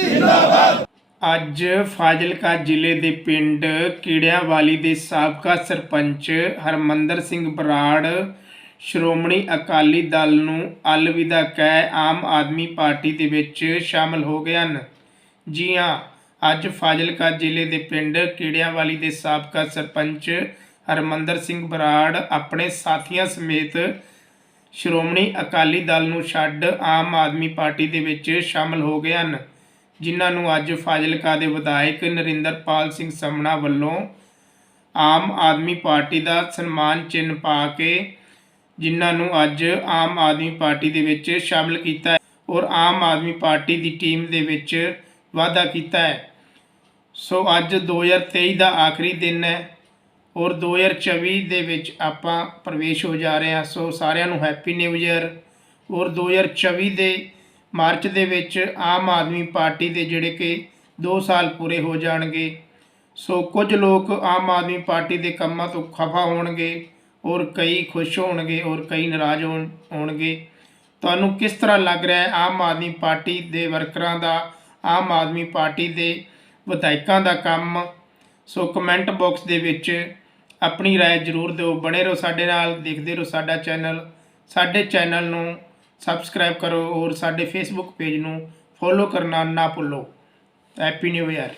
ਜਿੰਦਾਬਾਦ। ਅੱਜ ਫਾਜ਼ਿਲਕਾ ਜ਼ਿਲ੍ਹੇ ਦੇ ਪਿੰਡ ਕੀੜਿਆਂਵਾਲੀ ਦੇ ਸਾਬਕਾ ਸਰਪੰਚ ਹਰਮੰਦਰ ਸਿੰਘ ਬਰਾੜ, ਸ਼੍ਰੋਮਣੀ ਅਕਾਲੀ ਦਲ ਨੂੰ ਅਲਵਿਦਾ ਕਹਿ ਆਮ ਆਦਮੀ ਪਾਰਟੀ ਦੇ ਵਿੱਚ ਸ਼ਾਮਲ ਹੋ ਗਏ ਹਨ। ਜੀ ਹਾਂ, ਅੱਜ ਫਾਜ਼ਿਲਕਾ ਜ਼ਿਲ੍ਹੇ ਦੇ ਪਿੰਡ ਕੀੜਿਆਂਵਾਲੀ ਦੇ ਸਾਬਕਾ ਸਰਪੰਚ ਹਰਮੰਦਰ ਸਿੰਘ ਬਰਾੜ ਆਪਣੇ ਸਾਥੀਆਂ ਸਮੇਤ ਸ਼੍ਰੋਮਣੀ ਅਕਾਲੀ ਦਲ ਨੂੰ ਛੱਡ ਆਮ ਆਦਮੀ ਪਾਰਟੀ ਦੇ ਵਿੱਚ ਸ਼ਾਮਲ ਹੋ ਗਏ ਹਨ। ਜਿਨ੍ਹਾਂ ਨੂੰ ਅੱਜ ਫਾਜ਼ਿਲਕਾ ਦੇ ਵਿਧਾਇਕ ਨਰਿੰਦਰਪਾਲ ਸਿੰਘ ਸਮਣਾ ਵੱਲੋਂ ਆਮ ਆਦਮੀ ਪਾਰਟੀ ਦਾ ਸਨਮਾਨ ਚਿੰਨ੍ਹ ਪਾ ਕੇ ਜਿਨ੍ਹਾਂ ਨੂੰ ਅੱਜ ਆਮ ਆਦਮੀ ਪਾਰਟੀ ਦੇ ਵਿੱਚ ਸ਼ਾਮਲ ਕੀਤਾ ਹੈ ਔਰ ਆਮ ਆਦਮੀ ਪਾਰਟੀ ਦੀ ਟੀਮ ਦੇ ਵਿੱਚ ਵਾਅਦਾ ਕੀਤਾ ਹੈ। ਸੋ ਅੱਜ 2023 ਦਾ ਆਖਰੀ ਦਿਨ ਹੈ ਔਰ 2024 ਦੇ ਵਿੱਚ ਆਪਾਂ ਪ੍ਰਵੇਸ਼ ਹੋ ਜਾ ਰਹੇ ਹਾਂ। ਸੋ ਸਾਰਿਆਂ ਨੂੰ ਹੈਪੀ ਨਿਊ ਇਅਰ ਔਰ 2024 ਦੇ ਮਾਰਚ ਦੇ ਵਿੱਚ ਆਮ ਆਦਮੀ ਪਾਰਟੀ ਦੇ ਜਿਹੜੇ ਕਿ 2 ਸਾਲ ਪੂਰੇ ਹੋ ਜਾਣਗੇ ਸੋ ਕੁਝ ਲੋਕ ਆਮ ਆਦਮੀ ਪਾਰਟੀ ਦੇ ਕੰਮਾਂ ਤੋਂ ਖਫਾ ਹੋਣਗੇ ਔਰ ਕਈ ਖੁਸ਼ ਹੋਣਗੇ ਔਰ ਕਈ ਨਾਰਾਜ਼ ਹੋਣ- ਹੋਣਗੇ ਤੁਹਾਨੂੰ ਕਿਸ ਤਰ੍ਹਾਂ ਲੱਗ ਰਿਹਾ ਹੈ ਆਮ ਆਦਮੀ ਪਾਰਟੀ ਦੇ ਵਰਕਰਾਂ ਦਾ ਆਮ ਆਦਮੀ ਪਾਰਟੀ ਦੇ ਵਿਧਾਇਕਾਂ ਦਾ ਕੰਮ ਸੋ ਕਮੈਂਟ ਬਾਕਸ ਦੇ ਵਿੱਚ ਆਪਣੀ رائے ਜ਼ਰੂਰ ਦਿਓ ਬਣੇ ਰਹੋ ਸਾਡੇ ਨਾਲ ਦੇਖਦੇ ਰਹੋ ਸਾਡਾ ਚੈਨਲ ਸਾਡੇ ਚੈਨਲ ਨੂੰ ਸਬਸਕ੍ਰਾਈਬ ਕਰੋ ਔਰ ਸਾਡੇ ਫੇਸਬੁੱਕ ਪੇਜ ਨੂੰ ਫੋਲੋ ਕਰਨਾ ਨਾ ਭੁੱਲੋ। ਹੈਪੀ ਨਿਊ ਇਅਰ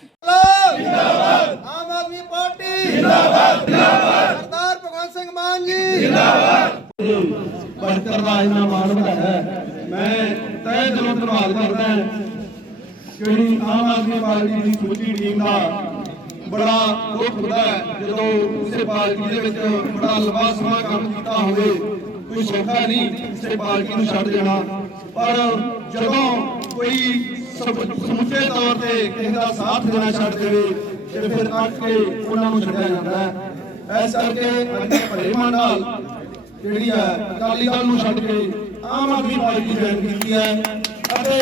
ਜਿੰਦਾਬਾਦ। ਆਮ ਆਦਮੀ ਪਾਰਟੀ। ਜਿੰਦਾਬਾਦ। ਜਿੰਦਾਬਾਦ। ਸਰਦਾਰ ਭਗਵੰਤ ਸਿੰਘ ਮਾਨ ਜੀ। ਪਰਤਰ ਦਾ ਇੰਨਾ ਮਾਣ ਵਧਾਇਆ। ਮੈਂ ਤਹਿ ਦਿਲੋਂ ਧੰਨਵਾਦ ਕਰਦਾ ਜਿਹੜੀ ਆਮ ਆਦਮੀ ਪਾਰਟੀ ਦੀ ਸਮੁੱਚੀ ਟੀਮ ਦਾ ਬੜਾ ਦੁੱਖ ਹੁੰਦਾ ਹੈ। ਜਦੋਂ ਕਿਸੇ ਪਾਰਟੀ ਦੇ ਵਿੱਚ ਬੜਾ ਲੰਬਾ ਸਮਾਂ ਕੰਮ ਕੀਤਾ ਹੋਵੇ ਕੋਈ ਸੌਖਾ ਨਹੀਂ, ਕਿਸੇ ਪਾਰਟੀ ਨੂੰ ਛੱਡ ਜਾਣਾ। ਪਰ ਜਦੋਂ ਕੋਈ ਸਮੁੱਚੇ ਤੌਰ ਤੇ ਕਿਸੇ ਦਾ ਸਾਥ ਦੇਣਾ ਛੱਡ ਦੇਵੇ, ਤੇ ਫਿਰ ਅੱਕ ਕੇ ਉਹਨਾਂ ਨੂੰ ਛੱਡਿਆ ਜਾਂਦਾ ਹੈ। ਇਸ ਕਰਕੇ ਅੱਜ ਭਰੇ ਨਾਲ ਜਿਹੜੀ ਹੈ, ਅਕਾਲੀ ਦਲ ਨੂੰ ਛੱਡ ਕੇ ਆਮ ਆਦਮੀ ਪਾਰਟੀ ਜੁਆਇਨ ਕੀਤੀ ਹੈ। ਅਤੇ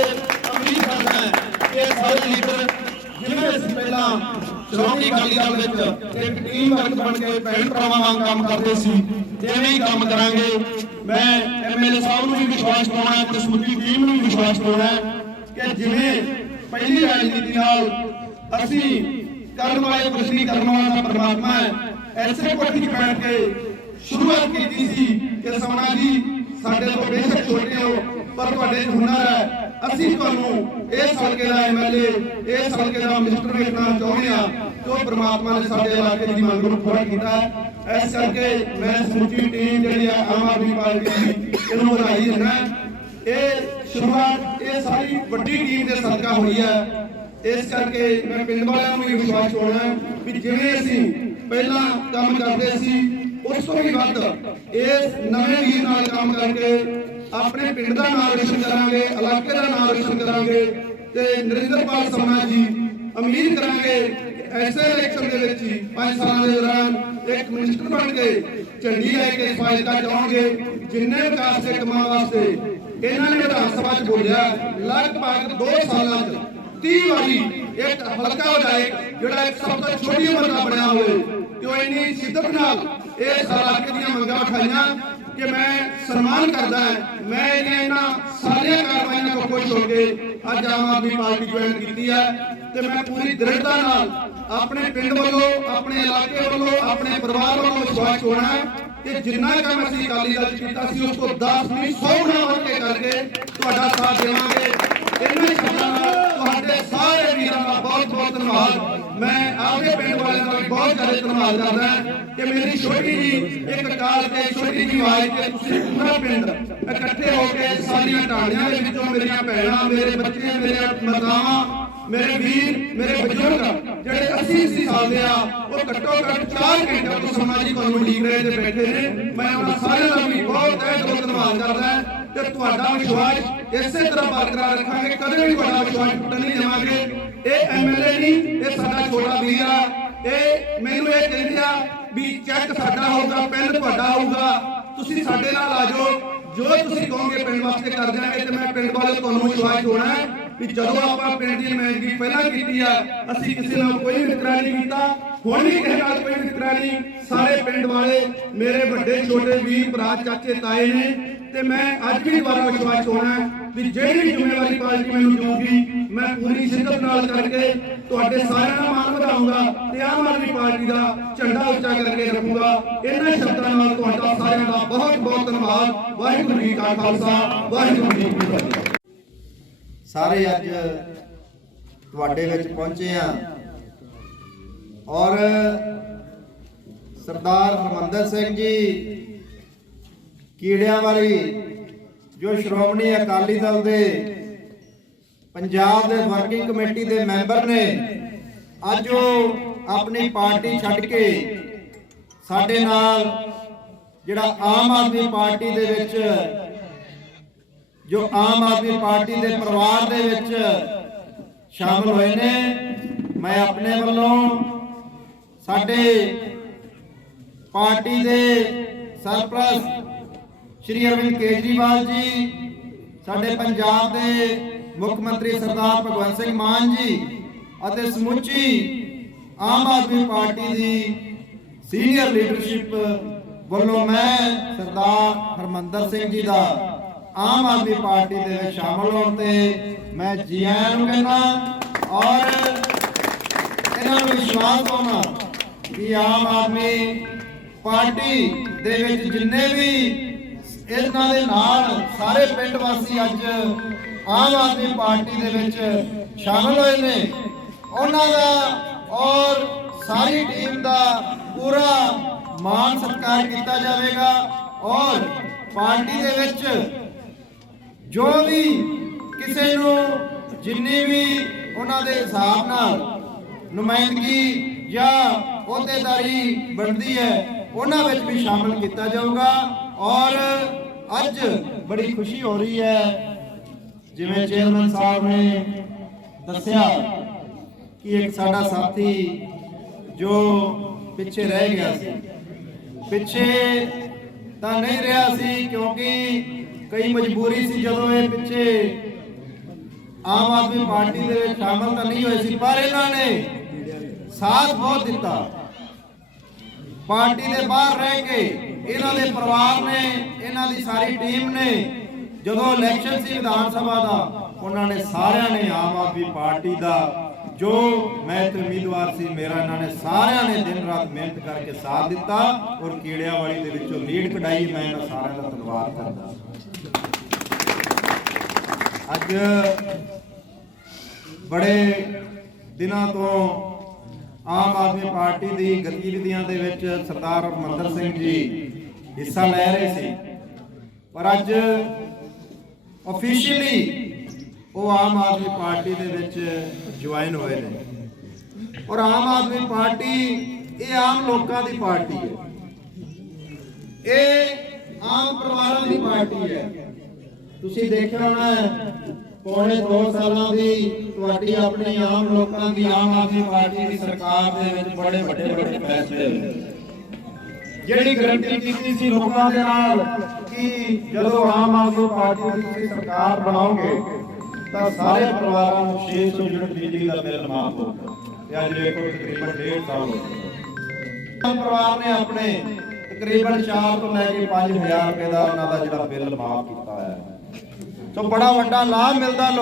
ਉਮੀਦ ਕਰਦਾ ਇਹ ਸਾਰੇ ਲੀਡਰ ਜਿਵੇਂ ਅਸੀਂ ਪਹਿਲਾਂ ਸ਼੍ਰੋਮਣੀ ਅਕਾਲੀ ਦਲ ਵਿੱਚ ਇੱਕ ਟੀਮ ਵਰਕ ਬਣ ਕੇ ਭੈਣ ਭਰਾਵਾਂ ਵਾਂਗ ਕੰਮ ਕਰਦੇ ਸੀ ਐਵੇਂ ਹੀ ਕੰਮ ਕਰਾਂਗੇ, ਮੈਂ ਐਮਐਲਏ ਸਾਹਿਬ ਨੂੰ ਵੀ ਵਿਸ਼ਵਾਸ ਦਿਵਾਉਣਾ ਹੈ ਤੇ ਸਮੁੱਚੀ ਟੀਮ ਨੂੰ ਵੀ ਵਿਸ਼ਵਾਸ ਦਿਵਾਉਣਾ ਹੈ ਕਿ ਜਿਵੇਂ ਪਹਿਲੀ ਰਾਜਨੀਤੀ ਨਾਲ ਅਸੀਂ ਕਰਨ ਵਾਲੇ ਕੁਛ ਨਹੀਂ ਕਰਨ ਵਾਲਾ ਪਰਮਾਤਮਾ ਹੈ, ਐਸੇ ਕੋਠੀ ਬੈਠ ਕੇ ਸ਼ੁਰੂਆਤ ਕੀਤੀ ਸੀ ਕਿ ਸਮਣਾ ਜੀ ਸਾਡੇ ਤੋਂ ਬੇਸ਼ੱਕ ਛੋਟੇ ਹੋ ਪਰ ਤੁਹਾਡੇ 'ਚ ਹੁਨਰ ਹੈ। ਅਸੀਂ ਤੁਹਾਨੂੰ ਇਸ ਹਲਕੇ ਦਾ ਐਮਐਲਏ ਇਸ ਹਲਕੇ ਦਾ ਮਿਨਿਸਟਰ ਵੇਖਣਾ ਚਾਹੁੰਦੇ ਆ ਜੋ ਪ੍ਰਮਾਤਮਾ ਨੇ ਸਾਡੇ ਇਲਾਕੇ ਦੀ ਮੰਗ ਨੂੰ ਪੂਰਾ ਕੀਤਾ ਹੈ। ਇਸ ਕਰਕੇ ਮੈਂ ਸਮੁੱਚੀ ਟੀਮ ਜਿਹੜੀ ਹੈ, ਆਮ ਆਦਮੀ ਪਾਰਟੀ ਦੀ, ਇਹਨੂੰ ਵਧਾਈ ਦਿੰਦਾ ਇਹ ਸ਼ੁਰੂਆਤ, ਇਹ ਸਾਰੀ ਵੱਡੀ ਟੀਮ ਦੇ ਸਦਕਾ ਹੋਈ ਹੈ। ਇਸ ਕਰਕੇ ਮੈਂ ਪਿੰਡ ਵਾਲਿਆਂ ਨੂੰ ਵੀ ਵਿਸ਼ਵਾਸ ਦਿਵਾਉਣਾ ਵੀ ਜਿਵੇਂ ਅਸੀਂ ਪਹਿਲਾਂ ਕੰਮ ਕਰਦੇ ਸੀ, ਉਸ ਤੋਂ ਵੀ ਵੱਧ ਇਸ ਨਵੇਂ ਵੀਰ ਨਾਲ ਕੰਮ ਕਰਕੇ ਆਪਣੇ ਪਿੰਡ ਦਾ ਨਾਮ ਰੋਸ਼ਨ ਕਰਾਂਗੇ, ਇਲਾਕੇ ਦਾ ਨਾਮ ਰੋਸ਼ਨ ਕਰਾਂਗੇ ਤੇ ਨਰਿੰਦਰਪਾਲ ਸਮਨਾ ਜੀ ਉਮੀਦ ਕਰਾਂਗੇ ਐਸੇ ਇਲੈਕਸ਼ਨ ਦੇ ਵਿੱਚ ਹੀ 5 ਸਾਲਾਂ ਦੇ ਦੌਰਾਨ ਇੱਕ ਮਿਨਿਸਟਰ ਬਣ ਕੇ ਝੰਡੀ ਲੈ ਕੇ ਫਾਇਦਾ ਚਾਹੋਗੇ ਜਿੰਨੇ ਵਿਕਾਸ ਦੇ ਕੰਮਾਂ ਵਾਸਤੇ ਇਹਨਾਂ ਨੇ ਵਿਧਾਨ ਸਭਾ 'ਚ ਬੋਲਿਆ, ਲਗਭਗ 2 ਸਾਲਾਂ 'ਚ 30 ਵਾਰੀ ਇੱਕ ਹਲਕਾ ਵਿਧਾਇਕ ਜਿਹੜਾ ਇੱਕ ਸਭ ਤੋਂ ਛੋਟੀ ਉਮਰ ਦਾ ਬਣਿਆ ਹੋਵੇ, ਤੇ ਉਹ ਇੰਨੀ ਸ਼ਿੱਦਤ ਨਾਲ ਇਸ ਇਲਾਕੇ ਦੀਆਂ ਮੰਗਾਂ ਉਠਾਈਆਂ ਕਿ ਮੈਂ ਸਨਮਾਨ ਕਰਦਾ ਹਾਂ। ਮੈਂ ਇਹਨਾਂ ਇਹਨਾਂ ਸਾਰੀਆਂ ਕਾਰਵਾਈਆਂ ਤੋਂ ਖੁਸ਼ ਹੋ ਕੇ ਅੱਜ ਆਮ ਆਦਮੀ ਪਾਰਟੀ ਜੁਆਇਨ ਕੀਤੀ ਹੈ ਤੇ ਮੈਂ ਪੂਰੀ ਦ੍ਰਿੜਤਾ ਨਾਲ ਆਪਣੇ ਪਿੰਡ ਵੱਲੋਂ, ਆਪਣੇ ਇਲਾਕੇ ਵੱਲੋਂ, ਆਪਣੇ ਪਰਿਵਾਰ ਵੱਲੋਂ ਵਿਸ਼ਵਾਸ ਹੋਣਾ ਹੈ ਕਿ ਜਿੰਨਾ ਕੰਮ ਅਸੀਂ ਅਕਾਲੀ ਦਲ ਕੀਤਾ ਸੀ, ਉਸ ਤੋਂ 10 ਨਹੀਂ 100 ਗੁਣਾ ਵੱਧ ਕੇ ਕਰਕੇ ਤੁਹਾਡਾ ਸਾਥ ਦੇਵਾਂਗੇ। ਇਹਨਾਂ ਸ਼ਬਦਾਂ ਨਾਲ ਤੁਹਾਡੇ ਸਾਰੇ ਵੀਰਾਂ ਦਾ ਬਹੁਤ ਬਹੁਤ ਧੰਨਵਾਦ। ਮੈਂ ਆਪਦੇ ਪਿੰਡ ਵਾਲਿਆਂ ਦਾ ਵੀ ਬਹੁਤ ਜ਼ਿਆਦਾ ਧੰਨਵਾਦ ਕਰਦਾ ਕਿ ਮੇਰੀ ਛੋਟੀ ਜੀ, ਇੱਕ ਕਾਲ ਤੇ ਛੋਟੀ ਜੀ ਆਵਾਜ਼ ਤੇ ਤੁਸੀਂ ਪੂਰਾ ਪਿੰਡ ਇਕੱਠੇ ਹੋ ਕੇ ਸਾਰੀਆਂ ਢਾਣੀਆਂ ਦੇ ਵਿੱਚੋਂ ਮੇਰੀਆਂ ਭੈਣਾਂ, ਮੇਰੇ ਬੱਚੇ ਮੇਰੇ ਮਾਤਾਵਾਂ, ਮੇਰੇ ਵੀਰ, ਮੇਰੇ ਬਜ਼ੁਰਗ, ਜਿਹੜੇ 80 80 ਸਾਲ ਦੇ ਆ, ਉਹ ਘੱਟੋ ਘੱਟ 4 ਘੰਟੇ ਤੋਂ ਸਮਾਂ ਜੀ ਤੁਹਾਨੂੰ ਉਡੀਕ ਰਹੇ ਤੇ ਬੈਠੇ ਨੇ। ਮੈਂ ਉਹਨਾਂ ਸਾਰਿਆਂ ਦਾ ਵੀ ਬਹੁਤ ਤਹਿ ਦਿਲੋਂ ਧੰਨਵਾਦ ਕਰਦਾ ਹਾਂ ਤੇ ਤੁਹਾਡਾ ਵਿਸ਼ਵਾਸ ਇਸੇ ਤਰ੍ਹਾਂ ਬਰਕਰਾਰ ਰੱਖਾਂਗੇ, ਕਦੇ ਵੀ ਤੁਹਾਡਾ ਵਿਸ਼ਵਾਸ ਟੁੱਟਣ ਨਹੀਂ ਦੇਵਾਂਗੇ। ਇਹ ਐਮਐਲਏ ਨਹੀਂ, ਇਹ ਸਾਡਾ ਛੋਟਾ ਵੀਰ ਆ। ਇਹ ਮੈਨੂੰ ਇਹ ਕਹਿੰਦੇ ਆ ਵੀ ਚੈੱਕ ਸਾਡਾ ਹੋਊਗਾ ਪੈਨ ਤੁਹਾਡਾ ਹੋਊਗਾ। ਤੁਸੀਂ ਸਾਡੇ ਨਾਲ ਆ ਜਾਓ। ਜੋ ਤੁਸੀਂ ਕਹੋਗੇ ਪਿੰਡ ਵਾਸਤੇ ਕਰ ਦਿਆਂਗੇ ਤੇ ਮੈਂ ਪਿੰਡ ਵਾਲੇ ਤੁਹਾਨੂੰ ਵਿਸ਼ਵਾਸ ਹੋਣਾ ਹੈ ਵੀ ਜਦੋਂ ਆਪਾਂ ਪਿੰਡ ਦੀ ਨੁਮਾਇੰਦਗੀ ਪਹਿਲਾਂ ਕੀਤੀ ਆ, ਅਸੀਂ ਕਿਸੇ ਨਾਲ ਕੋਈ ਵਿਤਕਰਾ ਨਹੀਂ ਕੀਤਾ। ਹੁਣ ਵੀ ਕਿਸੇ ਨਾਲ ਕੋਈ ਸਾਰੇ ਪਿੰਡ ਵਾਲੇ, ਮੇਰੇ ਵੱਡੇ, ਛੋਟੇ ਵੀਰ, ਭਰਾ, ਚਾਚੇ, ਤਾਏ ਨੇ। ਤੇ ਮੈਂ ਅੱਜ ਵੀ ਦੁਬਾਰਾ ਵਿਸ਼ਵਾਸ ਹੋਣਾ ਵੀ ਜਿਹੜੀ ਜ਼ਿੰਮੇਵਾਰੀ ਪਾਰਟੀ ਮੈਨੂੰ ਦੇਊਗੀ, ਮੈਂ ਪੂਰੀ ਸ਼ਿੱਦਤ ਨਾਲ ਕਰਕੇ ਤੁਹਾਡੇ ਸਾਰਿਆਂ ਦਾ ਮਾਣ ਵਧਾਊਂਗਾ ਤੇ ਆਮ ਆਦਮੀ ਪਾਰਟੀ ਦਾ ਝੰਡਾ ਉੱਚਾ ਕਰਕੇ ਰੱਖੂੰਗਾ। ਇਹਨਾਂ ਸ਼ਬਦਾਂ ਨਾਲ ਤੁਹਾਡਾ ਸਾਰਿਆਂ ਦਾ ਬਹੁਤ ਬਹੁਤ ਧੰਨਵਾਦ। ਵਾਹਿਗੁਰੂ ਜੀ ਕਾ ਖਾਲਸਾ, ਵਾਹਿਗੁਰੂ ਜੀ ਕੀ ਫਤਿਹ। ਸਾਰੇ ਅੱਜ ਤੁਹਾਡੇ ਵਿੱਚ ਪਹੁੰਚੇ ਆ ਔਰ ਸਰਦਾਰ ਹਰਮੰਦਰ ਸਿੰਘ ਜੀ ਕੀੜਿਆਂ ਵਾਲੀ ਜੋ ਸ਼੍ਰੋਮਣੀ ਅਕਾਲੀ ਦਲ ਦੇ ਪੰਜਾਬ ਦੇ ਵਰਕਿੰਗ ਕਮੇਟੀ ਦੇ ਮੈਂਬਰ ਨੇ, ਅੱਜ ਉਹ ਆਪਣੀ ਪਾਰਟੀ ਛੱਡ ਕੇ ਸਾਡੇ ਨਾਲ ਜਿਹੜਾ ਆਮ ਆਦਮੀ ਪਾਰਟੀ ਦੇ ਵਿੱਚ, ਜੋ ਆਮ ਆਦਮੀ ਪਾਰਟੀ ਦੇ ਪਰਿਵਾਰ ਦੇ ਵਿੱਚ ਸ਼ਾਮਲ ਹੋਏ ਨੇ, ਮੈਂ ਆਪਣੇ ਵੱਲੋਂ ਸਾਡੇ ਪਾਰਟੀ ਦੇ ਸਰਪ੍ਰਸਤ ਸ਼੍ਰੀ ਅਰਵਿੰਦ ਕੇਜਰੀਵਾਲ ਜੀ, ਸਾਡੇ ਪੰਜਾਬ ਦੇ ਮੁੱਖ ਮੰਤਰੀ ਸਰਦਾਰ ਭਗਵੰਤ ਸਿੰਘ ਮਾਨ ਜੀ ਅਤੇ ਸਮੁੱਚੀ ਆਮ ਆਦਮੀ ਪਾਰਟੀ ਦੀ ਸੀਨੀਅਰ ਲੀਡਰਸ਼ਿਪ ਵੱਲੋਂ ਮੈਂ ਸਰਦਾਰ ਹਰਮੰਦਰ ਸਿੰਘ ਜੀ ਦਾ ਆਮ ਆਦਮੀ ਪਾਰਟੀ ਦੇ ਵਿੱਚ ਸ਼ਾਮਲ ਹੋਣ ਤੇ ਮੈਂ ਜੀ ਆਇਆਂ ਨੂੰ ਕਹਿੰਦਾ ਔਰ ਇਹਨਾਂ ਨੂੰ ਵਿਸ਼ਵਾਸ ਹੋਣਾ ਕਿ ਆਮ ਆਦਮੀ ਪਾਰਟੀ ਦੇ ਵਿੱਚ ਜਿੰਨੇ ਵੀ ਇਹਨਾਂ ਦੇ ਨਾਲ ਸਾਰੇ ਪਿੰਡ ਵਾਸੀ ਅੱਜ ਆਮ ਆਦਮੀ ਪਾਰਟੀ ਦੇ ਵਿੱਚ ਸ਼ਾਮਲ ਹੋਏ ਨੇ। ਉਹਨਾਂ ਦਾ ਔਰ ਸਾਰੀ ਟੀਮ ਦਾ ਪੂਰਾ ਮਾਨ ਸਤਿਕਾਰ ਕੀਤਾ ਜਾਵੇਗਾ ਔਰ ਪਾਰਟੀ ਦੇ ਵਿੱਚ ਜੋ ਵੀ ਕਿਸੇ ਨੂੰ ਜਿੰਨੀ ਵੀ ਉਹਨਾਂ ਦੇ ਹਿਸਾਬ ਨਾਲ ਨੁਮਾਇੰਦਗੀ ਜਾਂ ਅਹੁਦੇਦਾਰੀ ਬਣਦੀ ਹੈ, ਉਹਨਾਂ ਵਿੱਚ ਵੀ ਸ਼ਾਮਲ ਕੀਤਾ ਜਾਊਗਾ। ਔਰ ਅੱਜ ਬੜੀ ਖੁਸ਼ੀ ਹੋ ਰਹੀ ਹੈ, ਜਿਵੇਂ ਚੇਅਰਮੈਨ ਸਾਹਿਬ ਨੇ ਦੱਸਿਆ ਕਿ ਇੱਕ ਸਾਡਾ ਸਾਥੀ ਜੋ ਪਿੱਛੇ ਰਹਿ ਗਿਆ ਸੀ, ਪਿੱਛੇ ਤਾਂ ਨਹੀਂ ਰਿਹਾ ਸੀ ਕਿਉਂਕਿ ਕਈ ਮਜਬੂਰੀ ਸੀ ਜਦੋਂ ਇਹ ਪਿੱਛੇ ਆਮ ਆਦਮੀ ਪਾਰਟੀ ਦੇ ਵਿੱਚ ਸ਼ਾਮਲ ਤਾਂ ਨਹੀਂ ਹੋਏ ਸੀ, ਪਰ ਇਹਨਾਂ ਨੇ ਸਾਥ ਬਹੁਤ ਦਿੱਤਾ। ਪਾਰਟੀ ਦੇ ਬਾਹਰ ਰਹਿ ਕੇ ਇਹਨਾਂ ਦੇ ਪਰਿਵਾਰ ਨੇ, ਇਹਨਾਂ ਦੀ ਸਾਰੀ ਟੀਮ ਨੇ, ਜਦੋਂ ਇਲੈਕਸ਼ਨ ਸੀ ਵਿਧਾਨ ਸਭਾ ਦਾ, ਉਹਨਾਂ ਨੇ ਸਾਰਿਆਂ ਨੇ ਆਮ ਆਦਮੀ ਪਾਰਟੀ ਦਾ, ਜੋ ਮੈਂ ਤੇ ਉਮੀਦਵਾਰ ਸੀ, ਮੇਰਾ ਇਹਨਾਂ ਨੇ ਸਾਰਿਆਂ ਨੇ ਦਿਨ ਰਾਤ ਮਿਹਨਤ ਕਰਕੇ ਸਾਥ ਦਿੱਤਾ ਔਰ ਕੀੜਿਆਂ ਵਾਲੀ ਦੇ ਵਿੱਚੋਂ ਲੀਡ ਕਢਾਈ, ਮੈਂ ਇਹਨਾਂ ਸਾਰਿਆਂ ਦਾ ਧੰਨਵਾਦ ਕਰਦਾ। ਅੱਜ ਬੜੇ ਦਿਨਾਂ ਤੋਂ ਆਮ ਆਦਮੀ ਪਾਰਟੀ ਦੀ ਗਤੀਵਿਧੀਆਂ ਦੇ ਵਿੱਚ ਸਰਦਾਰ ਹਰਮੰਦਰ ਸਿੰਘ ਜੀ ਹਿੱਸਾ ਲੈ ਰਹੇ ਸੀ। ਪਰ ਅੱਜ ਅਫੀਸ਼ੀਅਲੀ ਉਹ ਆਮ ਆਦਮੀ ਪਾਰਟੀ ਦੇ ਵਿੱਚ ਜੁਆਇਨ ਹੋਏ ਨੇ। ਔਰ ਆਮ ਆਦਮੀ ਪਾਰਟੀ ਇਹ ਆਮ ਲੋਕਾਂ ਦੀ ਪਾਰਟੀ ਹੈ। ਇਹ ਆਮ ਪਰਿਵਾਰਾਂ ਦੀ ਪਾਰਟੀ ਹੈ। ਤੁਸੀਂ ਦੇਖਿਆ ਹੋਣਾ ਪੌਣੇ 2 ਸਾਲਾਂ ਦੀ ਤੁਹਾਡੀ ਆਪਣੀ ਆਮ ਲੋਕਾਂ ਦੀ ਆਮ ਆਦਮੀ ਪਾਰਟੀ ਦੀ ਸਰਕਾਰ ਦੇ ਵਿੱਚ ਬੜੇ ਵੱਡੇ ਵੱਡੇ ਫੈਸਲੇ ਹੋਏ। ਜਿਹੜੀ ਗਰੰਟੀ ਕੀਤੀ ਸੀ ਲੋਕਾਂ ਦੇ ਨਾਲ ਕਿ ਜਦੋਂ ਆਮ ਆਦਮੀ ਪਾਰਟੀ ਦੀ ਤੁਸੀਂ ਸਰਕਾਰ ਬਣਾਓਗੇ, ਤਾਂ ਸਾਰੇ ਪਰਿਵਾਰਾਂ ਨੂੰ 600 ਯੂਨਿਟ ਬਿਜਲੀ ਦਾ ਬਿੱਲ ਮਾਫ ਹੋਊਗਾ ਤੇ ਅੱਜ ਦੇਖੋ ਤਕਰੀਬਨ 1.5 ਸਾਲ ਹੋ ਗਏ। ਪਰਿਵਾਰ ਨੇ ਆਪਣੇ ਤਕਰੀਬਨ 4 ਤੋਂ ਲੈ ਕੇ 5000 ਰੁਪਏ ਦਾ ਉਹਨਾਂ ਦਾ ਜਿਹੜਾ ਬਿੱਲ ਮਾਫ ਕੀਤਾ। ਸੋ ਬੜਾ ਵੱਡਾ ਲਾਭ ਮਿਲਦਾ ਲੋਕ